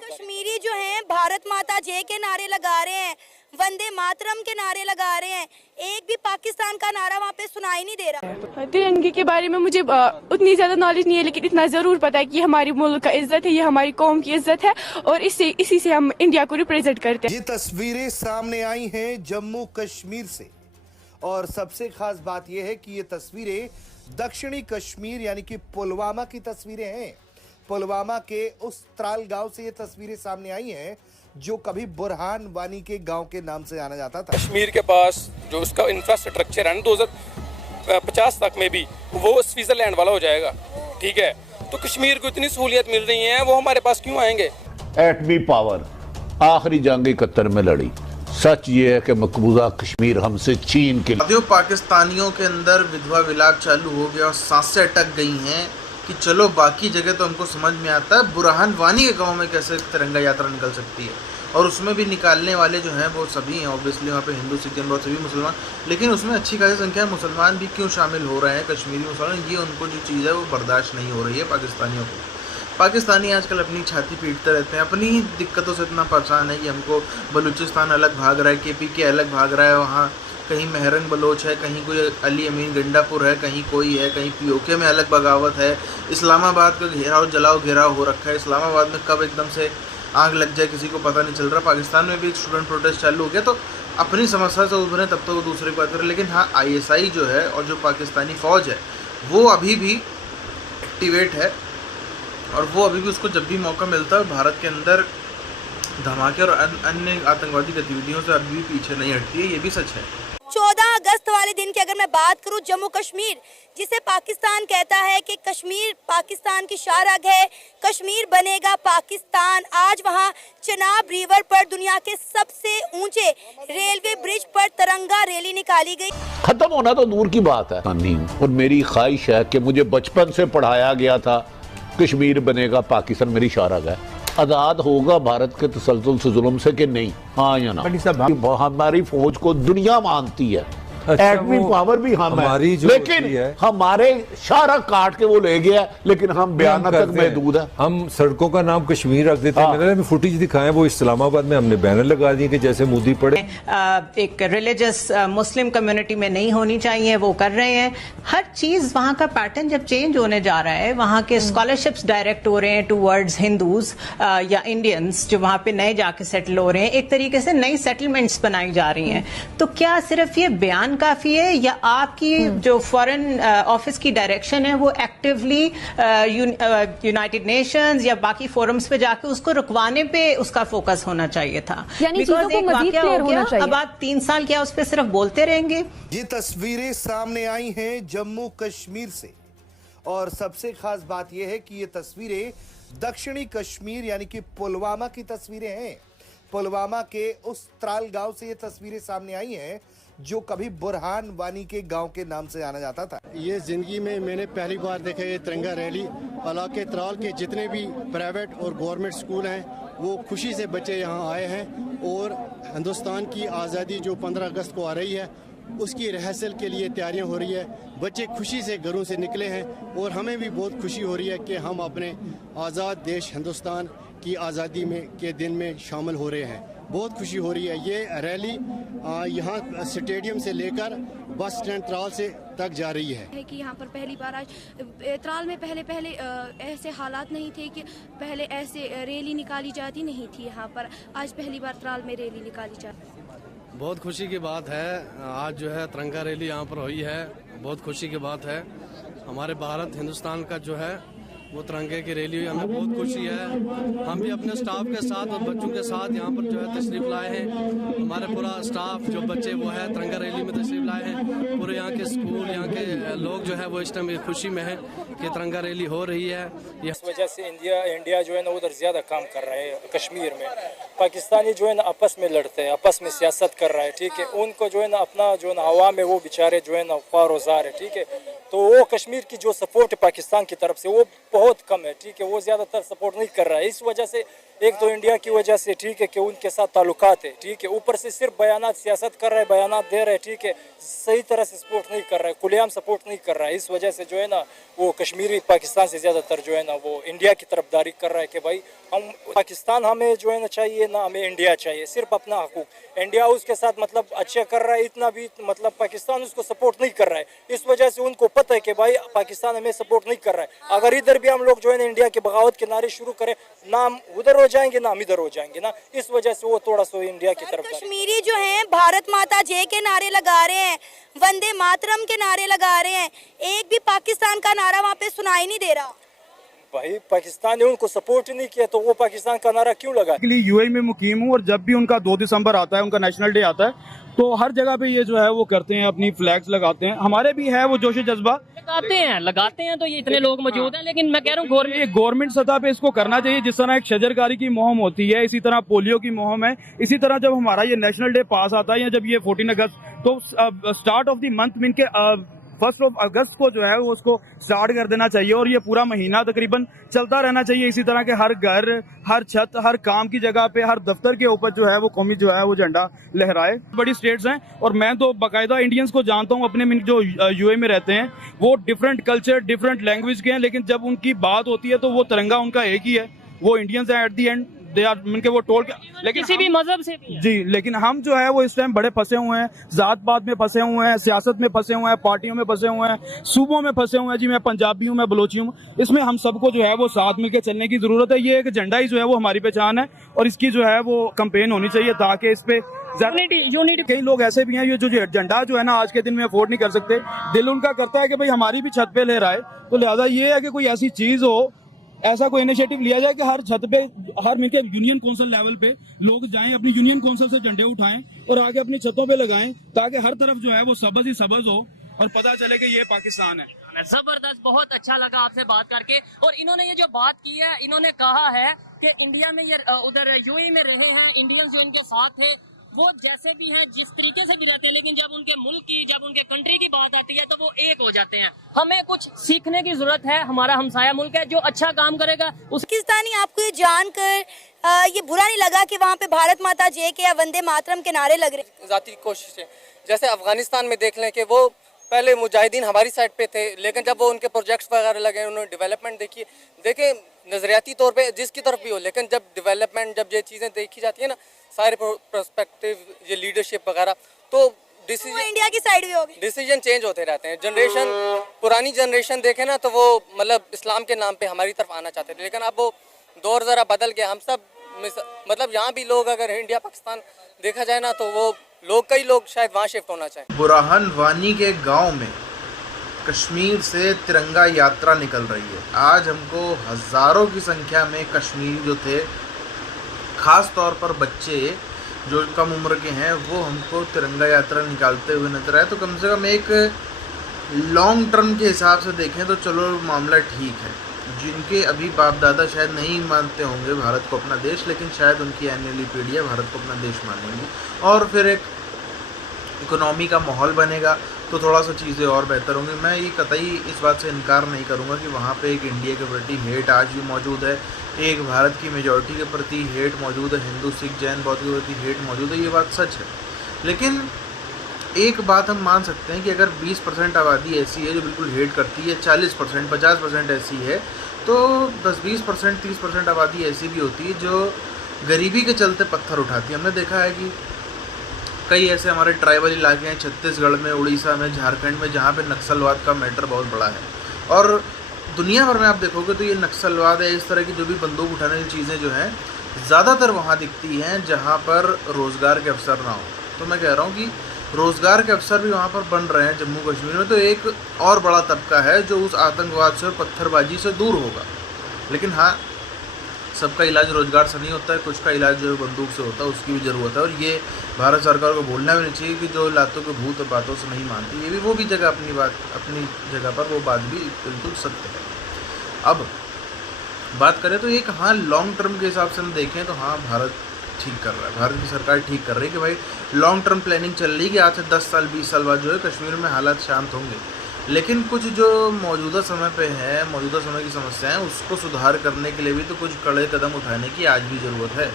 कश्मीरी जो हैं भारत माता जय के नारे लगा रहे हैं, वंदे मातरम के नारे लगा रहे हैं, एक भी पाकिस्तान का नारा वहाँ पे सुनाई नहीं दे रहा। तिरंगे के बारे में मुझे उतनी ज्यादा नॉलेज नहीं है, लेकिन इतना जरूर पता है कि ये हमारी मुल्क का इज्जत है, ये हमारी कौम की इज्जत है और इसी से हम इंडिया को रिप्रेजेंट करते हैं। ये तस्वीरें सामने आई हैं जम्मू कश्मीर से और सबसे खास बात यह है कि ये तस्वीरें दक्षिणी कश्मीर यानी कि पुलवामा की तस्वीरें हैं। पुलवामा के उस त्राल गांव से ये तस्वीरें सामने आई हैं जो कभी बुरहान वानी के गांव के नाम से जाना जाता था। कश्मीर के पास जो उसका इंफ्रास्ट्रक्चर है ना 2050 तक में भी वो स्विट्जरलैंड वाला हो जाएगा, ठीक है। तो कश्मीर को इतनी सहूलियत मिल रही है, वो हमारे पास क्यों आएंगे। एटमी पावर आखिरी जंग 71 में लड़ी। सच ये है कि मकबूजा कश्मीर हमसे चीन के पाकिस्तानियों के अंदर विधवा विलाप चालू हो गया और सांसें अटक गई हैं कि चलो बाकी जगह तो हमको समझ में आता है, बुरहान वानी के गांव में कैसे तिरंगा यात्रा निकल सकती है। और उसमें भी निकालने वाले जो हैं वो सभी हैं, ऑब्वियसली वहाँ पे हिंदू सिख बहुत सभी मुसलमान, लेकिन उसमें अच्छी खासी संख्या में मुसलमान भी क्यों शामिल हो रहे हैं, कश्मीरी मुसलमान। ये उनको जो चीज़ है वो बर्दाश्त नहीं हो रही है पाकिस्तानियों को। पाकिस्तानी आजकल अपनी छाती पीटते रहते हैं, अपनी ही दिक्कतों से इतना परेशान है कि हमको बलूचिस्तान अलग भाग रहा है, KPK अलग भाग रहा है, वहाँ कहीं महरंग बलोच है, कहीं कोई अली अमीन गंडापुर है, कहीं कोई है, कहीं POK में अलग बगावत है। इस्लामाबाद का घेराव हो रखा है। इस्लामाबाद में कब एकदम से आग लग जाए किसी को पता नहीं चल रहा। पाकिस्तान में भी एक स्टूडेंट प्रोटेस्ट चालू हो गया, तो अपनी समस्या से उभरें तब तो वो दूसरे की बात करें। लेकिन हाँ, ISI जो है और जो पाकिस्तानी फ़ौज है वो अभी भी एक्टिवेट है और वो अभी भी उसको जब भी मौका मिलता है भारत के अंदर धमाके और अन्य आतंकवादी गतिविधियों से अभी भी पीछे नहीं हटती है। ये भी सच है। 14 अगस्त वाले दिन की अगर मैं बात करूं, जम्मू कश्मीर जिसे पाकिस्तान कहता है कि कश्मीर पाकिस्तान की शाहरग है, कश्मीर बनेगा पाकिस्तान। आज वहां चनाब रिवर पर दुनिया के सबसे ऊंचे रेलवे ब्रिज पर तिरंगा रैली निकाली गई। खत्म होना तो दूर की बात है और मेरी ख्वाहिश है कि मुझे बचपन से पढ़ाया गया था कश्मीर बनेगा पाकिस्तान मेरी शाहरग है। आजाद होगा भारत के तसल्सल से जुल्म से कि नहीं, हाँ या ना। हमारी फौज को दुनिया मानती है, एटमी पावर भी हम है, लेकिन हमारे शारा काट के वो ले गया, लेकिन हम बयान तक महदूद है। हम सड़कों का नाम कश्मीर रख देते हैं। मैंने फुटेज दिखाए वो इस्लामाबाद में हमने बैनर लगा दिए कि जैसे मोदी पड़े। एक रिलीजियस मुस्लिम कम्युनिटी में नहीं होनी चाहिए, वो कर रहे हैं। हर चीज वहाँ का पैटर्न जब चेंज होने जा रहा है, वहाँ के स्कॉलरशिप्स डायरेक्ट हो रहे हैं टूवर्ड्स हिंदूज या इंडियंस जो वहाँ पे नए जाके सेटल हो रहे हैं, एक तरीके से नई सेटलमेंट्स बनाई जा रही हैं। तो क्या सिर्फ ये बयान काफी है या आपकी जो फॉरेन ऑफिस की डायरेक्शन है वो एक्टिवली यूनाइटेड नेशंस या बाकी फोरम्स पे जाके उसको रुकवाने पे उसका फोकस होना चाहिए था? यानी चीजों को मजीद क्लियर होना चाहिए। अब आप 3 साल क्या उस पे सिर्फ बोलते रहेंगे? ये तस्वीरें सामने आई हैं जम्मू कश्मीर से और सबसे खास बात यह है कि ये तस्वीरें दक्षिणी कश्मीर यानी कि पुलवामा की तस्वीरें हैं। पुलवामा के उस त्राल गांव से ये तस्वीरें सामने आई हैं जो कभी बुरहान वानी के गांव के नाम से जाना जाता था। ये जिंदगी में मैंने पहली बार देखा ये तिरंगा रैली। इलाके त्राल के जितने भी प्राइवेट और गवर्नमेंट स्कूल हैं वो खुशी से बच्चे यहाँ आए हैं और हिंदुस्तान की आज़ादी जो 15 अगस्त को आ रही है उसकी रिहर्सल के लिए तैयारियां हो रही है। बच्चे खुशी से घरों से निकले हैं और हमें भी बहुत खुशी हो रही है कि हम अपने आज़ाद देश हिंदुस्तान की आज़ादी में के दिन में शामिल हो रहे हैं। बहुत खुशी हो रही है। ये रैली यहाँ स्टेडियम से लेकर बस स्टैंड त्राल से तक जा रही है कि यहाँ पर पहली बार आज त्राल में पहले ऐसे हालात नहीं थे कि पहले ऐसे रैली निकाली जाती नहीं थी। यहाँ पर आज पहली बार त्राल में रैली निकाली जाती। बहुत खुशी की बात है, आज जो है तिरंगा रैली यहाँ पर हुई है, बहुत खुशी की बात है। हमारे भारत हिंदुस्तान का जो है वो तिरंगे की रैली हुई, हमें बहुत खुशी है। हम भी अपने स्टाफ के साथ और बच्चों के साथ यहाँ पर जो है तशरीफ लाए हैं। हमारे पूरा स्टाफ जो बच्चे वो है तिरंगा रैली में तशरीफ लाए हैं। पूरे यहाँ के स्कूल यहाँ के लोग जो है वो इस टाइम खुशी में है कि तिरंगा रैली हो रही है। इस वजह से इंडिया जो है ना उधर ज्यादा काम कर रहा है कश्मीर में। पाकिस्तानी जो है ना आपस में लड़ते हैं, आपस में सियासत कर रहा है, ठीक है। उनको जो है ना अपना जो है ना हवा में वो बेचारे जो है ना ख्वारोजार है, ठीक है। तो वो कश्मीर की जो सपोर्ट है पाकिस्तान की तरफ से वो बहुत कम है, ठीक है। वो ज़्यादातर सपोर्ट नहीं कर रहा है। इस वजह से एक तो इंडिया की वजह से, ठीक है, कि उनके साथ ताल्लुकात है, ठीक है, ऊपर से सिर्फ बयानात सियासत कर रहे हैं, बयानात दे रहे हैं, ठीक है, सही तरह से सपोर्ट नहीं कर रहा है, खुलेआम सपोर्ट नहीं कर रहा है। इस वजह से जो है ना वो कश्मीरी पाकिस्तान से ज़्यादातर जो है ना वो इंडिया की तरफदारी कर रहा है कि भाई हम पाकिस्तान हमें जो है ना चाहिए ना, हमें इंडिया चाहिए, सिर्फ अपना हकूक। इंडिया उसके साथ मतलब अच्छा कर रहा है, इतना भी मतलब पाकिस्तान उसको सपोर्ट नहीं कर रहा है। इस वजह से उनको पता है कि भाई पाकिस्तान हमें सपोर्ट नहीं कर रहा है। अगर इधर भी हम लोग जो है ना इंडिया के बगावत के नारे शुरू करें, ना हम उधर हो जाएंगे ना हम इधर हो जाएंगे ना, इस वजह से वो थोड़ा सा इंडिया की तरफ। कश्मीरी जो हैं भारत माता जय के नारे लगा रहे हैं, वंदे मातरम के नारे लगा रहे हैं, एक भी पाकिस्तान का नारा वहाँ पे सुनाई नहीं दे रहा। भाई पाकिस्तान ने उनको सपोर्ट ही नहीं किया तो वो पाकिस्तान का नारा क्यों लगा? यूएई में मुकीम हूँ और जब भी उनका 2 दिसंबर आता है, उनका नेशनल डे आता है, तो हर जगह पे ये जो है वो करते हैं, अपनी फ्लैग्स लगाते हैं। हमारे भी है वो जोश जज्बा, लगाते हैं तो ये इतने लोग मौजूद हैं, लेकिन मैं कह रहा हूँ गवर्नमेंट सतह पे इसको करना चाहिए। जिस तरह एक शजरकारी की मुहिम होती है, इसी तरह पोलियो की मुहिम है, इसी तरह जब हमारा ये नेशनल डे पास आता है या जब ये 14 अगस्त, तो स्टार्ट ऑफ द मंथ में इनके 1 अगस्त को जो है वो उसको स्टार्ट कर देना चाहिए और ये पूरा महीना तकरीबन चलता रहना चाहिए। इसी तरह के हर घर, हर छत, हर काम की जगह पे, हर दफ्तर के ऊपर जो है वो कौमी जो है वो झंडा लहराए। बड़ी स्टेट्स हैं और मैं तो बाकायदा इंडियंस को जानता हूँ अपने में जो यूए में रहते हैं, वो डिफरेंट कल्चर, डिफरेंट लैंग्वेज के हैं, लेकिन जब उनकी बात होती है तो वो तिरंगा उनका एक ही है, वो इंडियंस हैं at the end. They are उनके वो टोल के, लेकिन किसी भी मजहब से भी जी, लेकिन हम जो है वो इस टाइम बड़े फंसे हुए हैं, जात पात में फंसे हुए हैं, सियासत में फंसे हुए हैं, पार्टियों में फंसे हुए हैं, सूबों में फंसे हुए हैं। जी मैं पंजाबी हूँ, मैं बलोची हूँ, इसमें हम सबको जो है वो साथ मिलकर चलने की जरूरत है। ये एक झंडा ही जो है वो हमारी पहचान है और इसकी जो है वो कंपेन होनी चाहिए ताकि इस पे यूनिटी। कई लोग ऐसे भी हैं ये जो झंडा जो है ना आज के दिन में अफोर्ड नहीं कर सकते, दिल उनका करता है कि भाई हमारी भी छत पे लहराए, तो लिहाजा ये है कि कोई ऐसी चीज हो, ऐसा कोई इनिशिएटिव लिया जाए कि हर छत पे, हर मिलके यूनियन काउंसिल लेवल पे लोग जाएं, अपनी यूनियन काउंसिल से झंडे उठाएं और आगे अपनी छतों पे लगाएं, ताकि हर तरफ जो है वो सबज ही सबज हो और पता चले कि ये पाकिस्तान है। जबरदस्त, बहुत अच्छा लगा आपसे बात करके। और इन्होंने ये जो बात की है, इन्होंने कहा है कि इंडिया में ये उधर यूएई में रहे हैं, इंडियंस जो इनके साथ है वो जैसे भी हैं, जिस तरीके से भी रहते हैं, लेकिन जब उनके मुल्क की, जब उनके कंट्री की बात आती है तो वो एक हो जाते हैं। हमें कुछ सीखने की जरूरत है, हमारा हमसाया मुल्क है जो अच्छा काम करेगा। पाकिस्तानी आपको ये जानकर ये बुरा नहीं लगा कि वहाँ पे भारत माता जय के या वंदे मातरम के नारे लग रहे? जाती कोशिशें, जैसे अफगानिस्तान में देख लें कि वो पहले मुजाहिदीन हमारी साइड पे थे, लेकिन जब वो उनके प्रोजेक्ट्स वगैरह लगे, उन्होंने डेवलपमेंट देखी, देखे नजरियाती तौर पे जिसकी तरफ भी हो, लेकिन जब डेवलपमेंट, जब ये चीज़ें देखी जाती है ना, सारे पर्सपेक्टिव, ये लीडरशिप वगैरह, तो डिसीजन इंडिया की साइड भी होगी, डिसीजन चेंज होते रहते हैं। जनरेशन, पुरानी जनरेशन देखे ना तो वो मतलब इस्लाम के नाम पे हमारी तरफ आना चाहते थे, लेकिन अब वो दौर ज़रा बदल गया। हम सब मतलब यहाँ भी लोग अगर इंडिया पाकिस्तान देखा जाए ना तो वो लोग, कई लोग शायद वहाँ शिफ्ट होना चाहें। बुरहान वानी के गांव में कश्मीर से तिरंगा यात्रा निकल रही है। आज हमको हज़ारों की संख्या में कश्मीरी जो थे, ख़ास तौर पर बच्चे जो कम उम्र के हैं, वो हमको तिरंगा यात्रा निकालते हुए नजर आए। तो कम से कम एक लॉन्ग टर्म के हिसाब से देखें तो चलो मामला ठीक है। जिनके अभी बाप दादा शायद नहीं मानते होंगे भारत को अपना देश, लेकिन शायद उनकी आने वाली पीढ़ियाँ भारत को अपना देश मानेंगी और फिर एक इकोनॉमी का माहौल बनेगा तो थोड़ा सा चीज़ें और बेहतर होंगी। मैं ये कतई इस बात से इनकार नहीं करूँगा कि वहाँ पे एक इंडिया के प्रति हेट आज भी मौजूद है, एक भारत की मेजॉरिटी के प्रति हेट मौजूद है, हिंदू सिख जैन बौद्ध के प्रति हेट मौजूद है, ये बात सच है। लेकिन एक बात हम मान सकते हैं कि अगर 20% आबादी ऐसी है जो बिल्कुल हेट करती है, 40%, 50% ऐसी है, तो 10-20%, 30% आबादी ऐसी भी होती है जो गरीबी के चलते पत्थर उठाती है। हमने देखा है कि कई ऐसे हमारे ट्राइबल इलाके हैं छत्तीसगढ़ में, उड़ीसा में, झारखंड में, जहाँ पे नक्सलवाद का मैटर बहुत बड़ा है। और दुनिया भर में आप देखोगे तो ये नक्सलवाद है, इस तरह की जो भी बंदूक उठाने की चीज़ें जो हैं ज़्यादातर वहाँ दिखती हैं जहाँ पर रोज़गार के अवसर ना हो। तो मैं कह रहा हूँ कि रोज़गार के अवसर भी वहाँ पर बन रहे हैं जम्मू कश्मीर में, तो एक और बड़ा तबका है जो उस आतंकवाद से और पत्थरबाजी से दूर होगा। लेकिन हाँ, सबका इलाज रोज़गार से नहीं होता है, कुछ का इलाज जो है बंदूक से होता है, उसकी भी ज़रूरत है। और ये भारत सरकार को बोलना भी नहीं चाहिए कि जो लातों के भूत और बातों से नहीं मानती, ये भी वो भी जगह अपनी जगह पर वो बात भी बिल्कुल सत्य है। अब बात करें तो एक हाँ लॉन्ग टर्म के हिसाब से हम देखें तो हाँ भारत ठीक कर रहा है, भारत की सरकार ठीक कर रही है कि भाई लॉन्ग टर्म प्लानिंग चल रही है कि आज से 10 साल 20 साल बाद जो है कश्मीर में हालात शांत होंगे। लेकिन कुछ जो मौजूदा समय पे है, मौजूदा समय की समस्याएं, उसको सुधार करने के लिए भी तो कुछ कड़े कदम उठाने की आज भी ज़रूरत है।